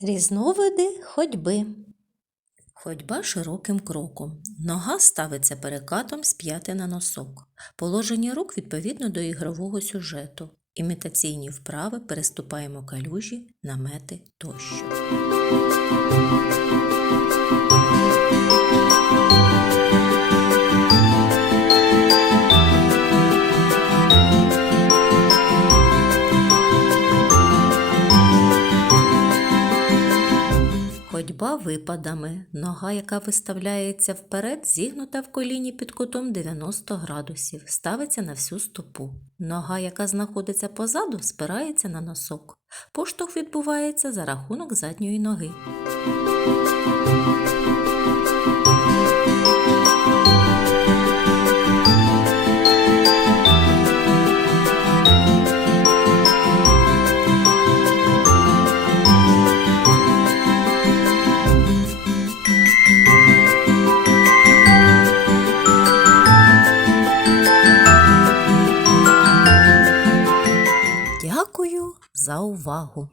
Різновиди ходьби. Ходьба широким кроком. Нога ставиться перекатом з п'яти на носок. Положення рук відповідно до ігрового сюжету. Імітаційні вправи переступаємо калюжі, намети тощо. Ходьба випадами. Нога, яка виставляється вперед, зігнута в коліні під кутом 90 градусів, ставиться на всю стопу. Нога, яка знаходиться позаду, спирається на носок. Поштовх відбувається за рахунок задньої ноги. За увагу!